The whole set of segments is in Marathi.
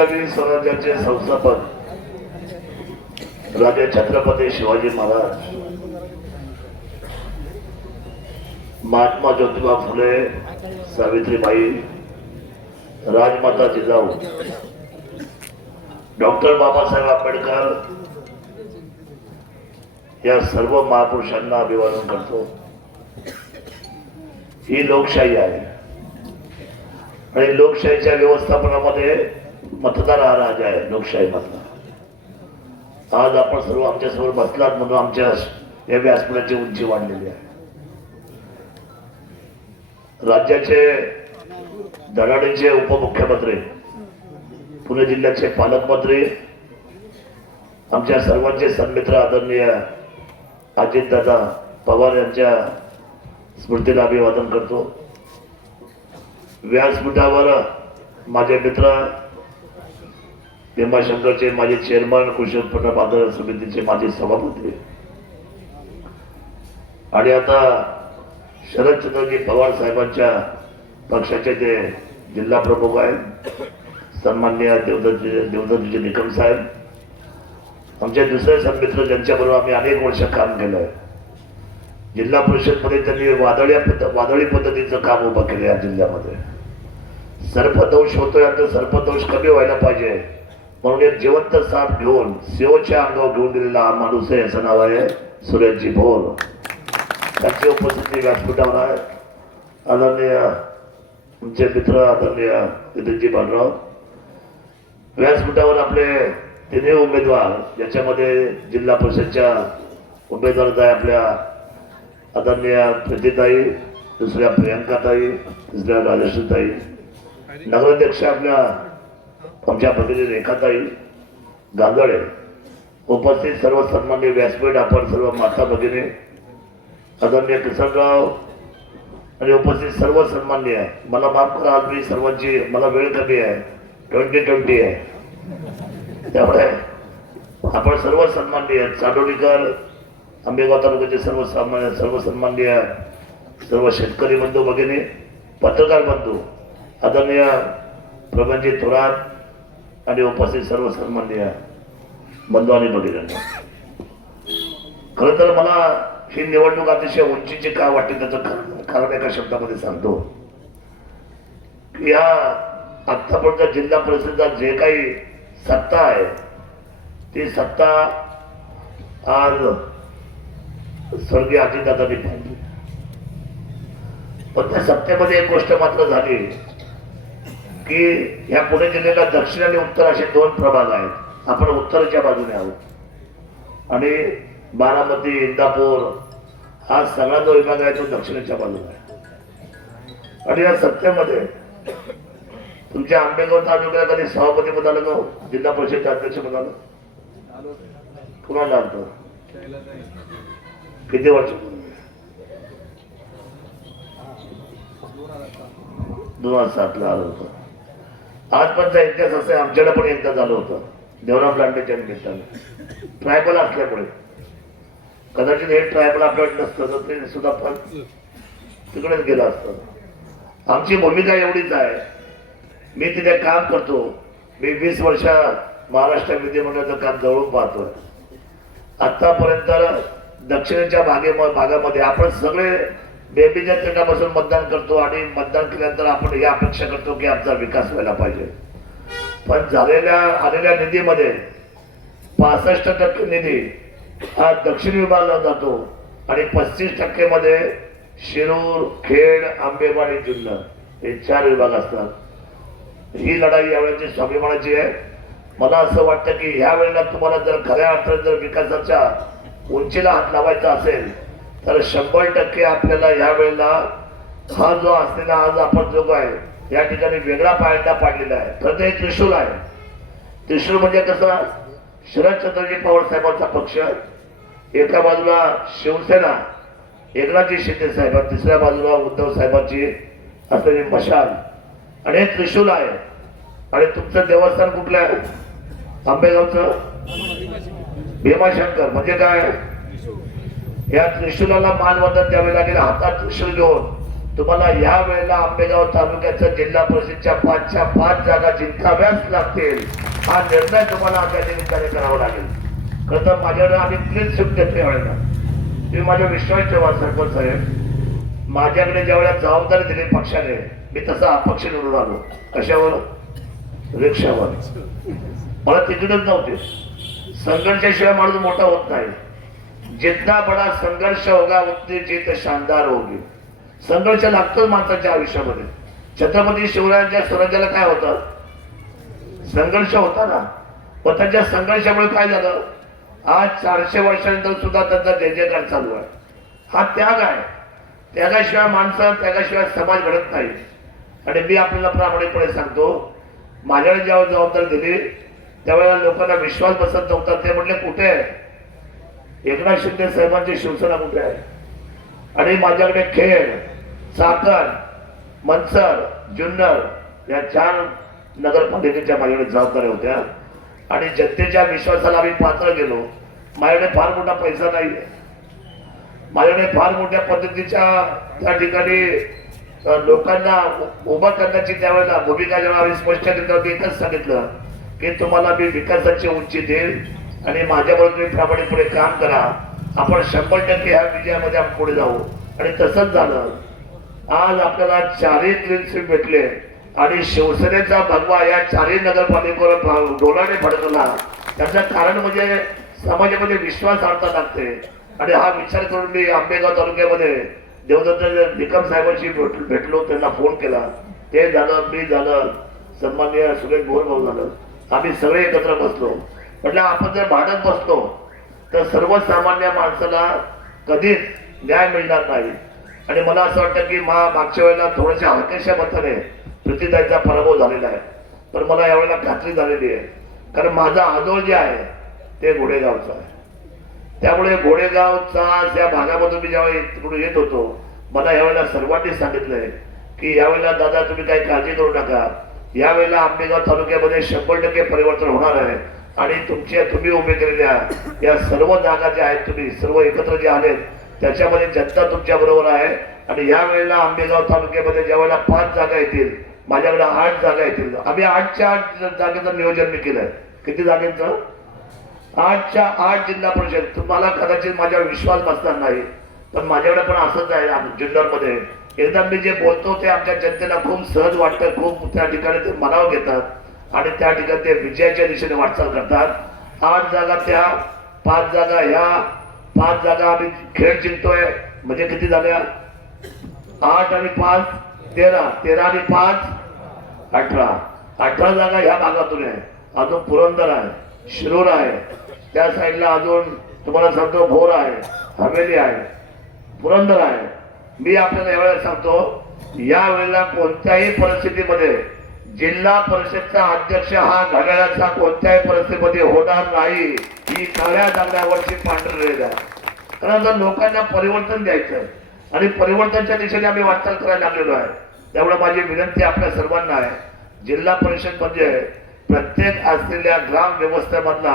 शिवशाही स्वराज्याचे संस्थापक राजे छत्रपती शिवाजी महाराज, महात्मा ज्योतिबा फुले, सावित्रीबाई, राजमाता जिजाऊ, डॉक्टर बाबासाहेब आंबेडकर या सर्व महापुरुषांना अभिवादन करतो। ही लोकशाही आहे आणि लोकशाहीच्या व्यवस्थापनामध्ये मतदार हा राजा आहे लोकशाहीमधला। आज आपण सर्व आमच्यासमोर बसलात म्हणून आमच्या या व्यासपीठाची उंची वाढलेली आहे। राज्याचे धडाडीचे उपमुख्यमंत्री, पुणे जिल्ह्याचे पालकमंत्री, आमच्या सर्वांचे सन्मित्र आदरणीय अजितदादा पवार यांच्या स्मृतीला अभिवादन करतो। व्यासपीठावर माझे मित्र भीमाशंकरचे माजी चेअरमन, कृषी उत्पन्न बाजार समितीचे माजी सभापती आणि आता शरदचंद्रजी पवार साहेबांच्या पक्षाचे ते जिल्हा प्रमुख आहेत, सन्माननीय देवदत्तजी निकम साहेब, आमचे दुसरे सन्मित्र ज्यांच्याबरोबर आम्ही अनेक वर्ष काम केलंय। जिल्हा परिषदमध्ये त्यांनी वादळी पद्धतीचं काम उभं केलं या जिल्ह्यामध्ये। सर्पदंश होतोय, आता सर्पदंश कमी व्हायला पाहिजे म्हणून एक जिवंत साप घेऊन सीओच्या अंगावर घेऊन दिलेला हा माणूस आहे, याचं नाव आहे सुरेशजी भोर। त्यांची उपस्थिती व्यासपीठावर आहे। आदरणीय तुमचे मित्र आदरणीय नितीनजी बालराव, व्यासपीठावर आपले तिन्ही उमेदवार, ज्याच्यामध्ये जिल्हा परिषदच्या उमेदवार आहे आपल्या आदरणीय प्रीतीताई, दुसऱ्या प्रियंकाताई, तिसऱ्या राजश्रीताई, नगराध्यक्ष आपल्या आमच्या भगिनी रेखाताई गांगडे, उपस्थित सर्व सन्माननीय व्यासपीठ, आपण सर्व माता भगिनी, आदरणीय किसनराव आणि उपस्थित सर्व सन्माननीय, मला माफ करा आज मी सर्वांची, मला वेळ कमी आहे, 2020 आहे, त्यामुळे आपण सर्व सन्माननीय चांदोलीकर, आंबेगाव तालुक्याचे सर्व सन्माननीय सर्व शेतकरी बंधू भगिनी, पत्रकार बंधू, आदरणीय प्रभंजी थोरात आणि उपस्थित सर्व सन्माननीय बंधू आणि भगिनींना, खरं तर मला ही निवडणूक अतिशय उंचीची का वाटते त्याचं कारण एका शब्दामध्ये सांगतो की या आतापर्यंत जिल्हा परिषदेचा जे काही सत्ता आहे ती सत्ता आज स्वर्गीय अजितदादांनी पाहिली। पण त्या सत्तेमध्ये एक गोष्ट मात्र झाली की या पुणे जिल्ह्याला दक्षिण आणि उत्तर असे दोन प्रभाग आहेत। आपण उत्तरच्या बाजूने आहोत आणि बारामती, इंदापूर हा सगळा जो विभाग आहे तो दक्षिणेच्या बाजूला आहे। आणि या सत्तेमध्ये तुमच्या आंबेगाव तालुक्याला कधी सभापती पद आलं का? जिल्हा परिषद अध्यक्ष पद आलं? कुणाला आलं? किती वर्ष? 2007 ला आलं होतं। आजपर्यंतचा इतिहास असा आहे, आमच्याकडे पण एकदा झालं होतं देवराम लांडेच्या निमित्ताने, ट्रायबल असल्यामुळे। कदाचित हे ट्रायबल आपल्याकडे नसतं तर ते सुद्धा पण तिकडेच गेलं असतं। आमची भूमिका एवढीच आहे, मी तिथे काम करतो, मी 20 वर्ष महाराष्ट्र विधिमंडळाचं काम जवळून पाहतोय। आतापर्यंत दक्षिणेच्या भागामध्ये आपण सगळे बेबीच्या तटापासून मतदान करतो आणि मतदान केल्यानंतर आपण ही अपेक्षा करतो की आमचा विकास व्हायला पाहिजे। पण आलेल्या निधीमध्ये 65% निधी हा दक्षिण विभागाला जातो आणि 35% मध्ये शिरूर, खेड, आंबेवाडी, जुन्नर हे 4 विभाग असतात। ही लढाई यावेळेची स्वाभिमानाची आहे। मला असं वाटतं की ह्या वेळेला तुम्हाला जर खऱ्या अर्थाने जर विकासाच्या उंचीला हात लावायचा असेल तर 100% आपल्याला ह्या वेळेला हा जो असलेला आज आपण जो आहे या ठिकाणी वेगळा पायंडा पाडलेला आहे। प्रत्येक त्रिशूल आहे। त्रिशूल म्हणजे कसं, शरदचंद्रजी पवार साहेबांचा पक्ष, एका बाजूला शिवसेना एकनाथजी शिंदे साहेब, तिसऱ्या बाजूला उद्धव साहेबांची असलेली मशाल आणि हे त्रिशूल आहे। आणि तुमचं देवस्थान कुठलं आहे? आंबेगावचं भीमाशंकर म्हणजे काय? या त्रिशूलाला मानवंदन द्यावे लागेल। हातात त्रिशूल घेऊन तुम्हाला या वेळेला आंबेगाव तालुक्याच्या जिल्हा परिषदच्या 5च्या 5 जागा जिंकाव्याच लागतील. हा निर्णय तुम्हाला त्या निमित्ताने करावा लागेल. खरं तर माझ्याकडे आम्ही क्लीन स्वीप घेतली वेळेला तुम्ही माझ्या विश्वास ठेवा सरपंच साहेब. माझ्याकडे ज्या वेळेला जबाबदारी दिली पक्षाने मी तसा अपक्ष निवडून आलो. कशावर? रिक्षावर. मला तिकीटच नव्हते. संघर्षाशिवाय माणूस मोठा होत नाही. जितना बडा संघर्ष होगा उतनी जीत शानदार होगी. संघर्ष लागतोच माणसाच्या आयुष्यामध्ये. छत्रपती शिवरायांच्या स्वराज्याला काय होतं? संघर्ष होता ना. पण त्यांच्या संघर्षामुळे काय झालं? आज 400 वर्षानंतर सुद्धा त्यांचा जय जयकार चालू आहे. हा त्याग आहे. त्यागाशिवाय माणसं, त्यागाशिवाय समाज घडत नाही. आणि मी आपल्याला प्रामाणिकपणे सांगतो, माझ्याकडे जेव्हा जबाबदारी दिली त्यावेळेला लोकांना विश्वास बसत नव्हता. ते म्हटले कुठे आहे एकनाथ शिंदे साहेबांची शिवसेना, कुठे आहे? आणि माझ्याकडे खेड, चाकण, मनसर, जुन्नर या 4 नगरपालिकेच्या माझ्याकडे जबाबदाऱ्या होत्या. आणि जनतेच्या विश्वासाला आम्ही पात्र गेलो. माझ्याकडे फार मोठा पैसा नाही, माझ्याकडे फार मोठ्या पद्धतीच्या त्या ठिकाणी लोकांना उभा करण्याची त्यावेळेला भूमिका जेव्हा आम्ही स्पष्ट केली होती, एकच सांगितलं की तुम्हाला मी विकासाची उंची देईल आणि माझ्याबरोबर तुम्ही प्रामाणिकपणे काम करा. आपण 100% ह्या विजयामध्ये आपण पुढे जाऊ. आणि तसंच झालं. आज आपल्याला 4ही क्लीन स्वीप भेटले आणि शिवसेनेचा भगवा या 4ही नगरपालिकेवर डोलाने फडकला. त्याचं कारण म्हणजे समाजामध्ये विश्वास आणता लागते. आणि हा विचार करून मी आंबेगाव तालुक्यामध्ये देवदत्त निकम साहेबांशी भेटलो. त्यांना फोन केला. ते झालं, मी झालं, सन्माननीय सुरेश भाऊ झालं. आम्ही सगळे एकत्र बसलो. म्हटलं आपण जर भांडत बसलो तर सर्वसामान्य माणसाला कधीच न्याय मिळणार नाही. आणि मला असं वाटतं की मागच्या वेळेला थोड्याशा हलक्याशा मताने प्रीतीताईंचा पराभव झालेला आहे. पण मला यावेळेला खात्री झालेली आहे, कारण माझा आजोळ जे आहे ते घोडेगावचा आहे. त्यामुळे घोडेगावचा त्या भागामधून मी जेव्हा तिकडून येत होतो, मला यावेळेला सर्वांनी सांगितलंय की यावेळेला दादा तुम्ही काही काळजी करू नका. यावेळेला आंबेगाव तालुक्यामध्ये 100% परिवर्तन होणार आहे. आणि तुम्ही उभे केलेल्या या सर्व जागा ज्या आहेत, तुम्ही सर्व एकत्र जे आलेत त्याच्यामध्ये जनता तुमच्या बरोबर आहे. आणि या वेळेला आंबेगाव तालुक्यामध्ये ज्या वेळेला 5 जागा येतील, माझ्याकडे 8 जागा येतील. आम्ही 8च्या 8 जागेचं नियोजन मी केलंय. किती जागेचं? 8च्या 8 जिल्हा परिषद. तुम्हाला कदाचित माझ्यावर विश्वास बसणार नाही, पण माझ्याकडे पण असंच आहे. जुन्नरमध्ये एकदा मी जे बोलतो ते आमच्या जनतेला खूप सहज वाटतं. खूप त्या ठिकाणी ते मनावर घेतात आणि त्या ठिकाणी ते विजयाच्या दिशेने वाटचाल करतात. 8 जागा त्या, 5 जागा ह्या, 5 जागा आम्ही खेळ जिंकतोय. म्हणजे किती झाल्या? 8 आणि 5 13, 13 आणि 5 18. 18 जागा ह्या भागातून आहे. अजून पुरंदर आहे, शिरूर आहे, त्या साईडला अजून तुम्हाला सांगतो भोर आहे, हवेली आहे, पुरंदर आहे. मी आपल्याला यावेळेला सांगतो, या वेळेला कोणत्याही परिस्थितीमध्ये जिल्हा परिषदचा अध्यक्ष हा घड्याळाचा कोणत्याही परिस्थितीमध्ये होणार नाही. ही काळ्या दगडावरची पांढरी रेघ आहे. कारण आता लोकांना परिवर्तन द्यायचं आणि परिवर्तनाच्या दिशेने आम्ही वाटचाल करायला लागलेलो आहे. त्यामुळे माझी विनंती आपल्या सर्वांना आहे, जिल्हा परिषद म्हणजे प्रत्येक असलेल्या ग्राम व्यवस्थेमधला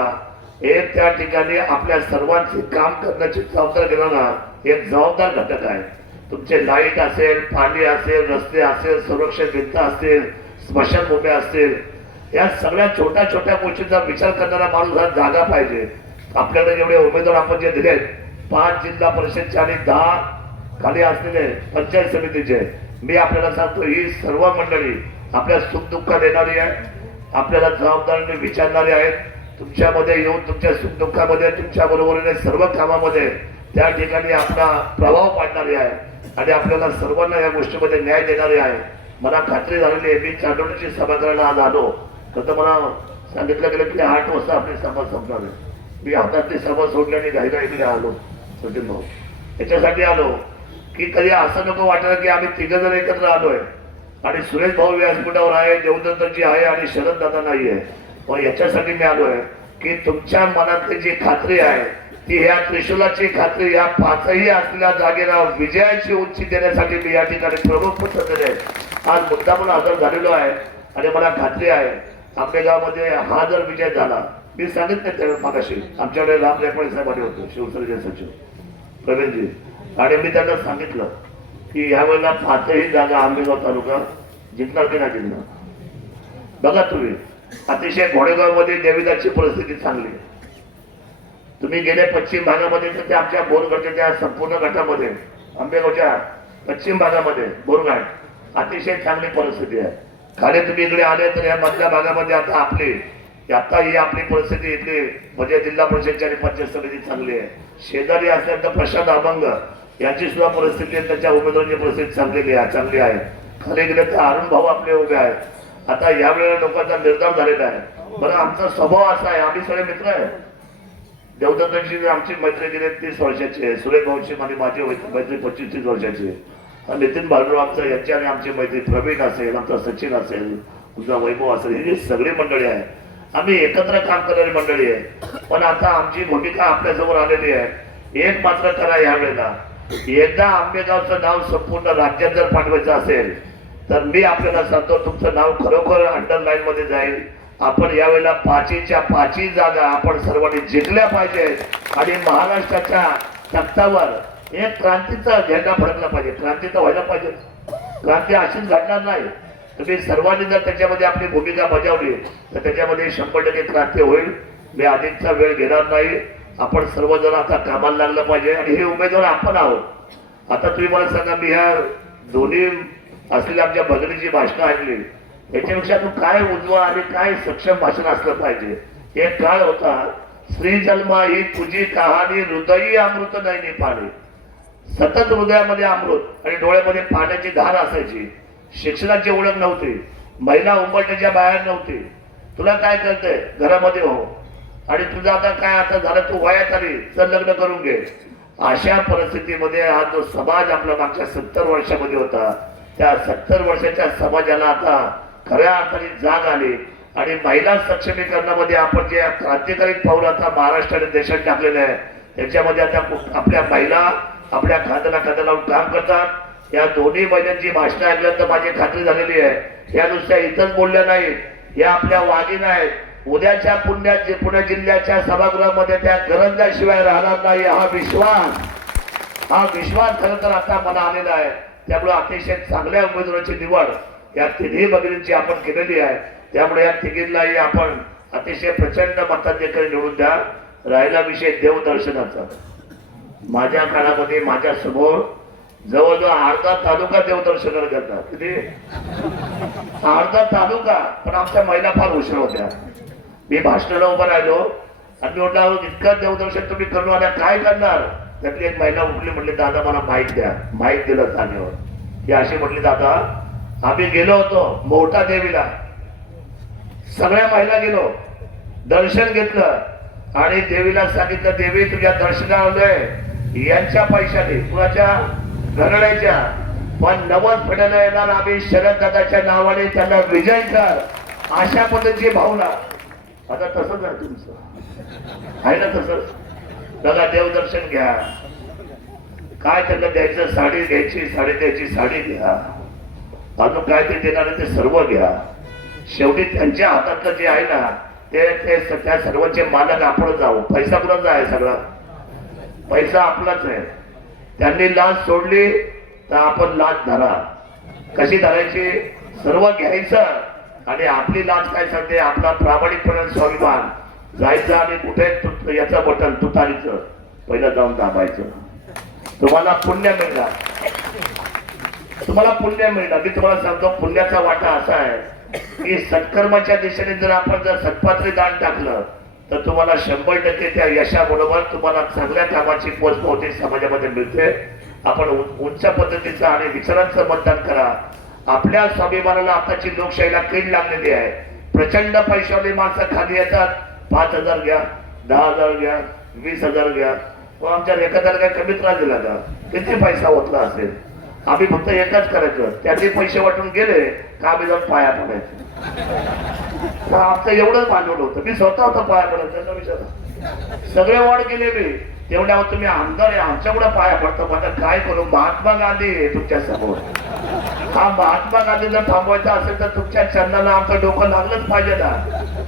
एक त्या ठिकाणी आपल्या सर्वांचे काम करण्याची जबाबदारी घेणारा एक जबाबदार घटक आहे. तुमचे लाईट असेल, पाणी असेल, रस्ते असेल, संरक्षण भिंत असतील, स्मशानभूमी असतील, या सगळ्या छोट्या छोट्या गोष्टींचा विचार करणारा माणूस हा जागा पाहिजे. आपल्याकडे जेवढे उमेदवार आपण जे दिलेत, 5 जिल्हा परिषदचे आणि 10 खाली असलेले पंचायत समितीचे, मी आपल्याला सांगतो ही सर्व मंडळी आपल्या सुखदुःखात येणारी आहे, आपल्याला जबाबदारीने विचारणारे आहेत. तुमच्यामध्ये येऊन तुमच्या सुखदुःखामध्ये तुमच्या बरोबरीने सर्व कामामध्ये त्या ठिकाणी आपला प्रभाव पाडणारे आहे आणि आपल्याला सर्वांना या गोष्टीमध्ये न्याय देणारे आहे. मला खात्री झालेली आहे. मी चांदोलीची सभा करायला आज आलो तर मला सांगितलं गेलं की 8 वाजता आपली सभा संपणार आहे. मी हातातली सभा सोडली आणि घाईघाईने आलो. सचिन भाऊ याच्यासाठी आलो की कधी असं नको वाटलं की आम्ही 3 जण एकत्र आलोय आणि सुरेश भाऊ व्यासपीठावर आहे, देवदत्तजी आहे आणि शरद दादा नाही आहे. पण याच्यासाठी मी आलोय की तुमच्या मनातली जी खात्री आहे ती ह्या त्रिशूलाची खात्री या 5ही असलेल्या जागेला विजयाची उंची देण्यासाठी मी या ठिकाणी प्रमुख पद्धतीने आज मुद्दामून हजर झालेलो आहे. आणि मला खात्री आहे आंबेगावमध्ये हा जर विजय झाला, मी सांगितलं त्या मागाशी आमच्याकडे राम जयपाळे साहेब आले होते, शिवसेनेचे सचिव प्रवीणजी, आणि मी त्यांना सांगितलं की यावेळेला 5ही जागा आंबेगाव तालुका जिंकणार की नाही जिंकणार. बघा तुम्ही, अतिशय घोडेगावमध्ये देवीदासची परिस्थिती चांगली आहे. तुम्ही गेले पश्चिम भागामध्ये तर ते आमच्या बोरगडच्या त्या संपूर्ण गटामध्ये आंबेगावच्या पश्चिम भागामध्ये बोरघाट अतिशय चांगली परिस्थिती आहे. खाली तुम्ही इकडे आले तर या मधल्या भागामध्ये आता ही आपली परिस्थिती इथली म्हणजे जिल्हा परिषदची आणि पंचायत समिती चांगली आहे. शेजारी असल्यानंतर प्रशांत अभंग यांची सुद्धा परिस्थिती त्याच्या उमेदवारांची परिस्थिती चांगली आहे. खाली गेले तर अरुण भाऊ आपले उभे आहेत. आता यावेळेला लोकांचा निर्धार झालेला आहे. बरं, आमचा स्वभाव असा आहे, आम्ही सगळे मित्र आहे. देवदत्तांशी आमची मैत्री गेली 30 वर्षाची आहे. सुरेश भाऊची माझी मैत्री 25-30 वर्षाची आहे. नितीन बाळराव आमचं यांची आणि आमची मैत्री, प्रवीण असेल, आमचा सचिन असेल, तुझा वैभव असेल, ही सगळी मंडळी आहे. आम्ही एकत्र काम करणारी मंडळी आहे. पण आता आमची भूमिका आपल्यासमोर आलेली आहे. एक मात्र करा, यावेळेला एकदा आंबेगावचं नाव संपूर्ण राज्यात जर पाठवायचं असेल तर मी आपल्याला सांगतो, तुमचं नाव खरोखर अंडरलाईन मध्ये जाईल. आपण यावेळेला 5च्या 5 जागा आपण सर्वांनी जिंकल्या पाहिजेत आणि महाराष्ट्राच्या तख्तावर एक क्रांतीचा झेंडा फडकला पाहिजे. क्रांती तर व्हायला पाहिजे. क्रांती अशीच घडणार नाही. तुम्ही सर्वांनी जर त्याच्यामध्ये आपली भूमिका बजावली तर त्याच्यामध्ये 100% क्रांती होईल. मी अधिकचा वेळ घेणार नाही. आपण सर्वजण आता कामाला लागलं पाहिजे आणि हे उमेदवार आपण आहोत. आता तुम्ही मला सांगा, मी ह्या दोन्ही असलेल्या आमच्या भगिनीची भाषणं ऐकली, याच्यापेक्षा तू काय उजवा आणि काय सक्षम भाषण असलं पाहिजे. एक काळ होता, श्री जन्मा ही तुझी कहाणी हृदयी अमृत नाही पाणी. सतत हृदयामध्ये अमृत आणि डोळ्यामध्ये पाण्याची धार असायची. शिक्षणाची ओळख नव्हती, महिला उंबरठ्याच्या बाहेर नव्हती. तुला काय कळतंय, घरामध्ये हो, आणि तुझं आता काय आता झालं, तू वयात आली, चल लग्न करून घे. अशा परिस्थितीमध्ये हा जो समाज आपला मागच्या 70 वर्षामध्ये होता, त्या 70 वर्षाच्या समाजाला आता खऱ्या अर्थाने जाग आली आणि महिला सक्षमीकरणामध्ये आपण जे क्रांतिकारी पाऊल आता महाराष्ट्राने देशात टाकलेलं आहे, त्याच्यामध्ये आता आपल्या महिला आपल्या खांद्याला खांदा लावून काम करतात. या दोन्ही महिलांची भाषणं ऐकल्यानंतर माझी खात्री झालेली आहे, या नुसत्या इथंच बोलल्या नाहीत, या आपल्या वागीन आहेत. उद्याच्या पुणे जिल्ह्याच्या सभागृहामध्ये त्या गरजल्याशिवाय राहणार नाही. हा विश्वास खरं तर आता मला आलेला आहे. त्यामुळे अतिशय चांगल्या उमेदवाराची निवड या तिन्ही भगिनींची आपण केलेली आहे. त्यामुळे या तिघींनाही आपण अतिशय प्रचंड मताधिक्य निवडून द्या. राहिला विषय देवदर्शनाचा, माझ्या काळामध्ये माझ्या समोर जवळजवळ अर्धा तालुका देवदर्शनाला करतात. किती? अर्धा तालुका. पण आमच्या महिला फार हुशार होत्या. मी भाषणाला उभं राहिलो आणि म्हटलं, इतकं देवदर्शन तुम्ही करून आल्या, काय करणार. त्यातली एक महिला उठली, म्हटली, दादा मला माईक द्या. माईक दिलं जागेवर. ही अशी म्हटली, दादा आम्ही गेलो होतो मोठा देवीला, सगळ्या महिला गेलो, दर्शन घेतलं आणि देवीला सांगितलं, देवी तुझ्या दर्शनाला यांच्या पैशाने, कुणाच्या घरड्याच्या, पण नवस फेडायला येणार आम्ही शरद दादाच्या नावाने त्यांना विजय कर, अशा पद्धतीची भावना. आता तसंच आहे तुमचं, आहे ना तसंच. बघा, देवदर्शन घ्या, काय त्यांना द्यायचं, साडी घ्यायची, साडी द्यायची, साडी घ्या, अजून काय ते देणार ते सर्व घ्या. शेवटी त्यांच्या हातातलं जे आहे ना ते त्या सर्वांचे मालक आपण जाऊ. पैसा कुणाचा आहे, सगळा पैसा आपलाच आहे. त्यांनी लाच सोडली तर आपण लाच धरा. कशी धरायची, सर्व घ्यायचं आणि आपली लाच काय सांगते, आपला प्रामाणिकपणे स्वाभिमान जायचं आणि कुठे याचं बटन तुतारीचं पहिलं जाऊन दाबायचं. तुम्हाला पुण्य मिळणार, तुम्हाला पुण्य मिळणार. मी तुम्हाला सांगतो, पुण्याचा वाटा असा आहे की सत्कर्माच्या दिशेने जर आपण जर सत्पात्री दान टाकलं तर तुम्हाला 100% त्या यशाबरोबर तुम्हाला चांगल्या कामाची पोचपावती समाजामध्ये मिळते. आपण उंच पद्धतीचं आणि विचारांचं मतदान करा. आपल्या स्वाभिमानाला आताची लोकशाहीला कीड लागलेली आहे. प्रचंड पैशावाली माणसं खाली येतात, 5,000 घ्या, 10,000 घ्या, 20,000 घ्या. आमच्या एखाद्याला काय कमी त्रास दिला का, किती पैसा होतला असेल. आम्ही फक्त एकच करायचं, त्यांनी पैसे वाटून गेले का आम्ही जाऊन पाया पडायचं. आमचं एवढंच भांडवल होतं. मी स्वतः होतं पाया पडायचं विचार. सगळे वॉर्ड गेले मी, तेवढ्यावर तुम्ही आमदार आहे, आमच्याकडे पाया पडतो. आता काय करू, महात्मा गांधी आहे तुमच्या समोर. हा महात्मा गांधी जर थांबवायचा असेल तर तुमच्या चरणाला आमचं डोकं लागलंच पाहिजे ना.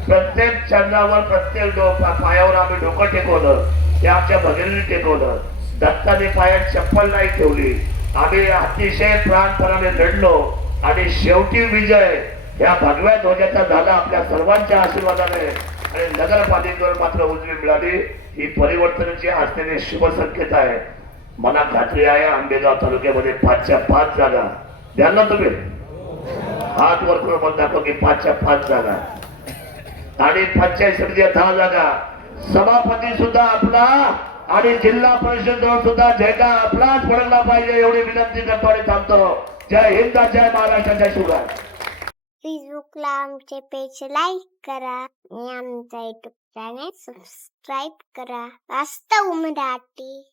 प्रत्येक चरणावर, प्रत्येक पायावर आम्ही डोकं टेकवलं. ते आमच्या भगिनीने टेकवलं. दत्ताने पायात चप्पल नाही ठेवली. आम्ही अतिशय प्राणपणाने लढलो आणि शेवटी विजय या भगव्या ध्वजाचा झाला आपल्या सर्वांच्या आशीर्वादाने. आणि नगरपालिकेवर मात्र उजवी मिळाली. ही परिवर्तनाची असलेले शुभ संकेत आहे. मला खात्री आहे आंबेगाव तालुक्यामध्ये 5च्या 5 जागा द्याल ना तुम्ही. हात वर करून मग दाखव की 5च्या 5 जागा आणि पंचायत समितीच्या 10 जागा. सभापती सुद्धा आपला आणि जिल्हा परिषद सुद्धा झेंडा आपलाच पडला पाहिजे एवढी विनंती करतो आणि थांबतो. जय हिंद, जय महाराष्ट्र, जय शिवराय. फेसबुकला आमचे पेज लाईक करा आणि आमचा युट्यूब चॅनेल सबस्क्राईब करा. वास्तव मराठी.